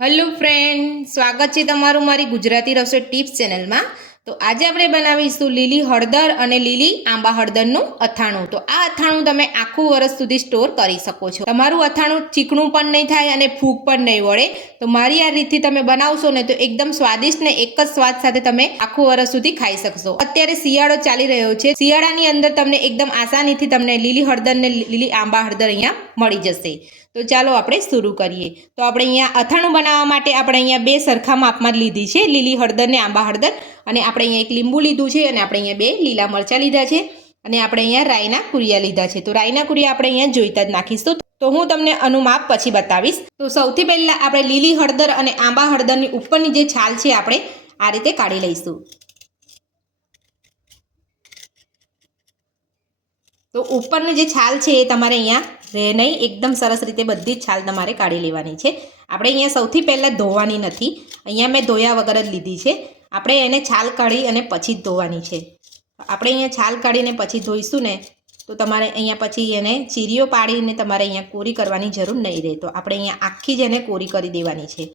Hello friend, સ્વાગત છે તમારું મારી ગુજરાતી રસોઈ ટિપ્સ ચેનલમાં। તો આજે આપણે બનાવીશું લીલી હળદર અને લીલી આંબા હળદરનું અથાણું। તો આ અથાણું તમે આખું વર્ષ સુધી સ્ટોર કરી શકો છો। તમારું અથાણું ચીકણું પણ નહીં થાય અને ફૂગ પણ નહીં વળે। તો મારી આ રીતથી તમે બનાવશો ને તો એકદમ સ્વાદિષ્ટ ને એક જ સ્વાદ સાથે તમે આખું વર્ષ સુધી ખાઈ શકશો। અત્યારે શિયાળો ચાલી રહ્યો છે, શિયાળાની અંદર તમને એકદમ આસાનીથી તમને લીલી હળદર ને લીલી આંબા હળદર અહીંયા મળી જશે। તો ચાલો આપણે શરૂ કરીએ। તો આપણે અહીંયા અથાણું બનાવવા માટે આપણે અહીંયા બે સરખા માપમાં લીધી છે, લીલી હળદર ને આંબા હળદર। અને આપણે અહીંયા એક લીંબુ લીધું છે અને આપણે અહીંયા બે લીલા મરચાં લીધા છે અને આપણે અહીંયા રાઈના કુરિયા લીધા છે। તો રાઈના કુરિયા આપણે અહીંયા જોઈતા જ નાખીશું। તો હું તમને આનું માપ પછી બતાવીશ। તો સૌથી પહેલાં આપણે લીલી હળદર અને આંબા હળદરની ઉપરની જે છાલ છે આપણે આ રીતે કાઢી લઈશું। તો ઉપરની જે છાલ છે એ તમારે અહીંયા રહે નહીં, એકદમ સરસ રીતે બધી જ છાલ તમારે કાઢી લેવાની છે। આપણે અહીંયા સૌથી પહેલાં ધોવાની નથી, અહીંયા મેં ધોયા વગર જ લીધી છે। આપણે એને છાલ કાઢી અને પછી જ ધોવાની છે। આપણે અહીંયા છાલ કાઢીને પછી ધોઈશું ને તો તમારે અહીંયા પછી એને ચીરીઓ પાડીને તમારે અહીંયા કોરી કરવાની જરૂર નહીં રહે। તો આપણે અહીંયા આખી જ એને કોરી કરી દેવાની છે।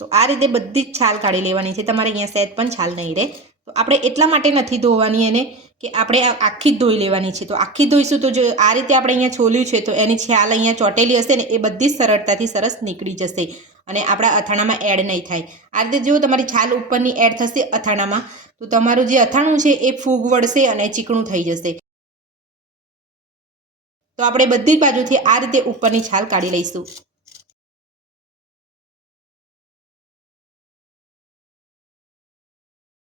તો આ રીતે બધી જ છાલ કાઢી લેવાની છે, તમારે અહીંયા સહેજ પણ છાલ નહીં રહે। તો આપણે એટલા માટે નથી ધોવાની એને કે આપણે આખી જ ધોઈ લેવાની છે। તો આખી ધોઈશું તો જો આ રીતે આપણે અહીંયા છોલ્યું છે તો એની છાલ અહીંયા ચોટેલી હશે ને એ બધી જ સરળતાથી સરસ નીકળી જશે અને આપણા અથાણામાં એડ નહીં થાય। આ રીતે જો તમારી છાલ ઉપરની એડ થશે અથાણામાં તો તમારું જે અથાણું છે એ ફૂગ વળશે અને ચીકણું થઈ જશે। તો આપણે બધી જ બાજુથી આ રીતે ઉપરની છાલ કાઢી લઈશું।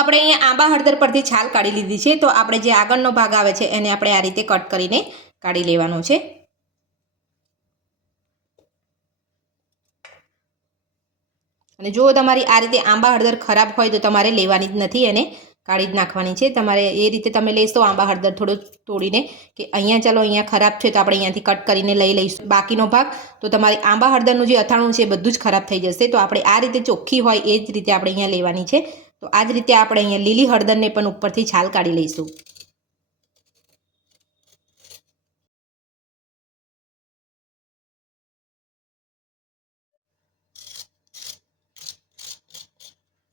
આપણે અહીંયા આંબા હળદર પરથી છાલ કાઢી લીધી છે। તો આપણે જે આગળનો ભાગ આવે છે એને આપણે આ રીતે કટ કરીને કાઢી લેવાનો છે। અને જો તમારી આ રીતે આંબા હળદર ખરાબ હોય તો તમારે લેવાની જ નથી, એને કાઢી જ નાખવાની છે। તમારે એ રીતે તમે લેશો આંબા હળદર થોડું તોડીને કે અહીંયા ચાલો અહીંયા ખરાબ છે તો આપણે અહીંયાથી કટ કરીને લઈ લઈશું બાકીનો ભાગ, તો તમારી આંબા હળદરનું જે અથાણું છે એ બધું જ ખરાબ થઈ જશે। તો આપણે આ રીતે ચોખ્ખી હોય એ જ રીતે આપણે અહીંયા લેવાની છે। તો આ જ રીતે આપણે અહીંયા લીલી હળદરને પણ ઉપરથી છાલ કાઢી લઈશું।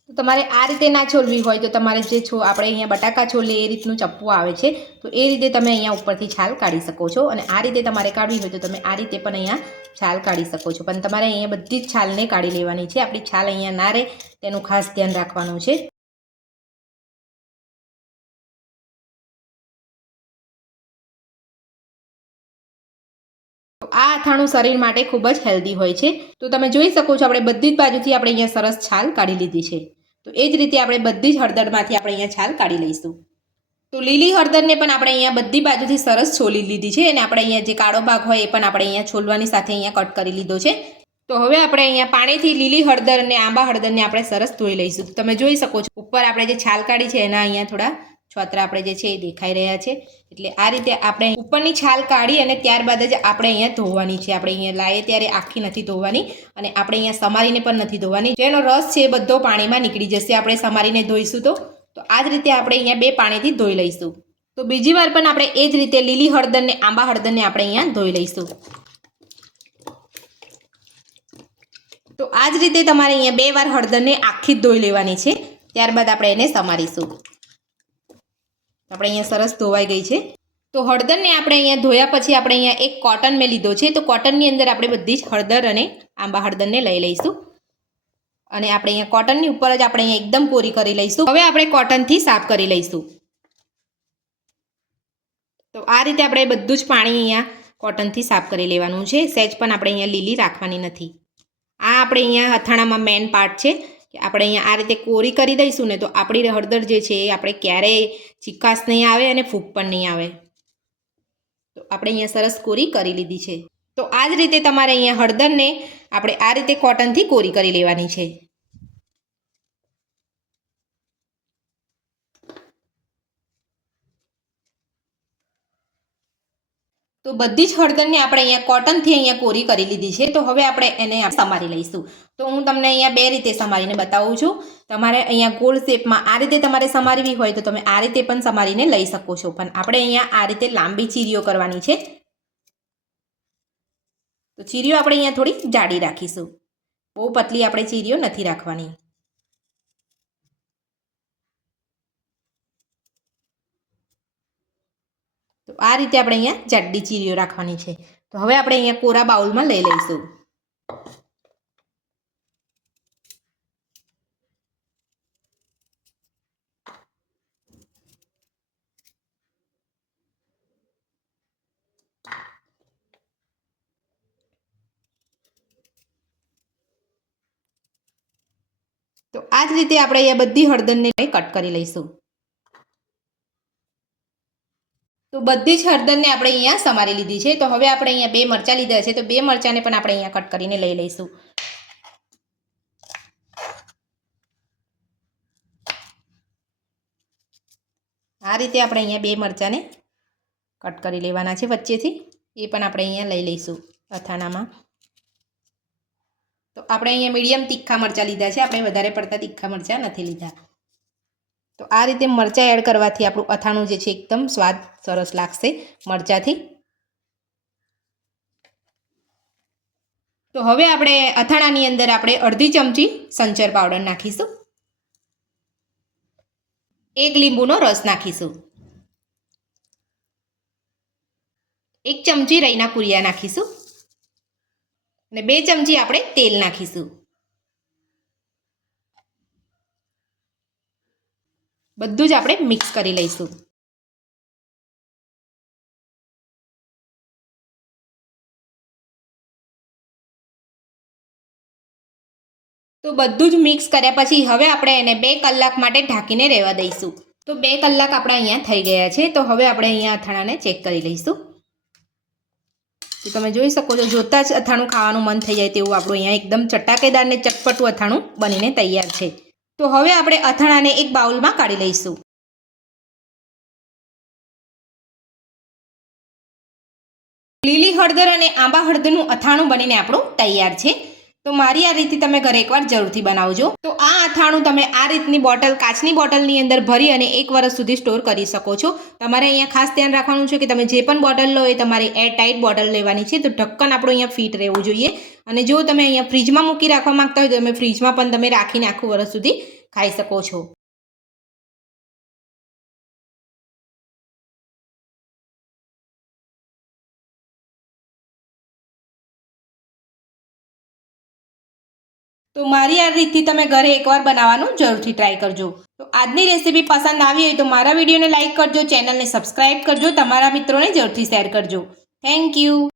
તો તમારે આ રીતે ના છોલવી હોય તો તમારે જે આપણે અહીંયા બટાકા છોલે એ રીતનું ચપ્પુ આવે છે તો એ રીતે તમે અહીંયા ઉપરથી છાલ કાઢી શકો છો। અને આ રીતે તમારે કાઢવી હોય તો તમે આ રીતે પણ અહીંયા છાલ કાઢી શકો છો, પણ તમારે અહીંયા બધી જ છાલને કાઢી લેવાની છે। આપણી છાલ અહીંયા ના રહે તેનું ખાસ ધ્યાન રાખવાનું છે। આ અથાણું શરીર માટે ખૂબ જ હેલ્ધી હોય છે। તો તમે જોઈ શકો છો આપણે બધી જ બાજુથી આપણે અહીંયા સરસ છાલ કાઢી લીધી છે। તો એ જ રીતે આપણે બધી જ હળદરમાંથી આપણે અહીંયા છાલ કાઢી લઈશું। તો લીલી હળદરને પણ આપણે અહીંયા બધી બાજુથી સરસ છોલી લીધી છે અને આપણે અહીંયા જે કાળો ભાગ હોય એ પણ આપણે અહીંયા છોલવાની સાથે અહીંયા કટ કરી લીધો છે। તો હવે આપણે અહીંયા પાણીથી લીલી હળદર અને આંબા હળદરને આપણે સરસ ધોઈ લઈશું। તમે જોઈ શકો છો ઉપર આપણે જે છાલ કાઢી છે એના અહીંયા થોડા છોતરા આપણે જે છે એ દેખાઈ રહ્યા છે। એટલે આ રીતે આપણે ઉપરની છાલ કાઢી અને ત્યારબાદ જ આપણે અહીંયા ધોવાની છે। આપણે અહીંયા લાવીએ ત્યારે આખી નથી ધોવાની અને આપણે અહીંયા સમારીને પણ નથી ધોવાની, જેનો રસ છે એ બધો પાણીમાં નીકળી જશે આપણે સમારીને ધોઈશું તો આ જ રીતે આપણે અહીંયા બે પાણીથી ધોઈ લઈશું। તો બીજી વાર પણ આપણે એ જ રીતે લીલી હળદરને આંબા હળદરને આપણે અહીંયા ધોઈ લઈશું। તો આ જ રીતે તમારે અહીંયા બે વાર હળદરને આખી જ ધોઈ લેવાની છે, ત્યારબાદ આપણે એને સમારીશું। આપણે અહીંયા સરસ ધોવાઈ ગઈ છે। તો હળદરને આપણે અહીંયા ધોયા પછી આપણે અહીંયા એક કોટન મેં લીધો છે, તો કોટનની અંદર આપણે બધી જ હળદર અને આંબા હળદરને લઈ લઈશું અને આપણે અહીંયા કોટનની ઉપર જ આપણે અહીંયા એકદમ કોરી કરી લઈશું। હવે આપણે કોટનથી સાફ કરી લઈશું। તો આ રીતે આપણે બધું જ પાણી અહીંયા કોટનથી સાફ કરી લેવાનું છે, સહેજ પણ આપણે અહીંયા લીલી રાખવાની નથી। આ આપણે અહીંયા અથાણામાં મેઇન પાર્ટ છે કે આપણે અહીંયા આ રીતે કોરી કરી દઈશું ને તો આપણી હળદર જે છે એ આપણે ક્યારેય ચીકાશ નહીં આવે અને ફૂગ પણ નહીં આવે। તો આપણે અહીંયા સરસ કોરી કરી લીધી છે। તો આ જ રીતે તમારે અહીંયા હળદરને આપણે આ રીતે કોટનથી કોરી કરી લેવાની છે। તો બધી જ હળદરને આપણે અહીંયા કોટનથી અહીંયા કોરી કરી લીધી છે. તો હવે આપણે એને સમારી લઈશું. તો હું તમને અહીંયા બે રીતે સમારીને બતાવું છું. તમારે અહીંયા ગોળ શેપમાં આ રીતે તમારે સમારવી હોય તો તમે આ રીતે પણ સમારીને લઈ શકો છો, પણ આપણે અહીંયા આ રીતે લાંબી ચીરીઓ કરવાની છે. તો ચીરીઓ આપણે અહીંયા થોડી જાડી રાખીશું, બહુ પતલી આપણે ચીરીઓ નથી રાખવાની. તો આ રીતે આપણે અહીંયા જાડી ચીરીઓ રાખવાની છે. તો હવે આપણે અહીંયા કોરા બાઉલમાં લઈ લઈશું. તો આ જ રીતે આપણે અહીંયા બધી હળદરને કટ કરી લઈશું. તો બધી જ હળદરને આપણે અહીંયા સમારી લીધી છે. તો હવે આપણે અહીંયા બે મરચાં લીધા છે. તો બે મરચાંને પણ આપણે અહીંયા કટ કરીને લઈ લઈશું. આ રીતે આપણે અહીંયા બે મરચાંને કટ કરી લેવાના છે વચ્ચેથી. એ પણ આપણે અહીંયા લઈ લઈશું અથાણામાં. તો આપણે અહીંયા મીડિયમ તીખા મરચાં લીધા છે, આપણે વધારે પડતા તીખા મરચાં નથી લીધા. તો આ રીતે મરચાં એડ કરવાથી આપણું અથાણું જે છે એકદમ સ્વાદ સરસ લાગશે મરચાંથી. તો હવે આપણે અથાણાની અંદર આપણે અડધી ચમચી સંચર પાવડર નાખીશું, 1 લીંબુનો રસ નાખીશું, 1 ચમચી રઈના કુરિયા નાખીશું અને 2 ચમચી આપણે તેલ નાખીશું. બધું જ આપણે મિક્સ કરી લઈશું. તો બધું જ મિક્સ કર્યા પછી હવે આપણે એને 2 કલાક માટે ઢાંકીને રહેવા દઈશું. તો 2 કલાક આપણા અહીંયા થઈ ગયા છે. તો હવે આપણે અહીંયા અથાણાને ચેક કરી લઈશું. તો તમે જોઈ શકો છો, જોતાં જ અથાણું ખાવાનું મન થઈ જાય તેવું આપણું અહીંયા એકદમ ચટાકેદાર ને ચટપટું અથાણું બનીને તૈયાર છે. તો હવે આપણે અથાણાને એક બાઉલમાં કાઢી લઈશું. લીલી હળદર અને આંબા હળદરનું અથાણું બનીને આપણું તૈયાર છે. તો મારી આ રીતથી તમે ઘરે એકવાર જરૂરથી બનાવજો. તો આ અથાણું તમે આ રીતની બોટલ, કાચની બોટલની અંદર ભરી અને 1 વર્ષ સુધી સ્ટોર કરી શકો છો. તમારે અહીંયા ખાસ ધ્યાન રાખવાનું છે કે તમે જે પણ બોટલ લો એ તમારે એર ટાઈટ બોટલ લેવાની છે. તો ઢક્કન આપણું અહીંયા ફિટ રહેવું જોઈએ. અને જો તમે અહીંયા ફ્રીજમાં મૂકી રાખવા માંગતા હોય તો તમે ફ્રીજમાં પણ તમે રાખીને આખું વર્ષ સુધી ખાઈ શકો છો. તો મારી આ રીતથી તમે ઘરે એકવાર બનાવવાનું જરૂરથી ટ્રાય કરજો. તો આજની રેસીપી પસંદ આવી હોય તો મારા વિડીયોને લાઇક કરજો, ચેનલને સબસ્ક્રાઇબ કરજો, તમારા મિત્રોને જરૂરથી શેર કરજો. Thank you.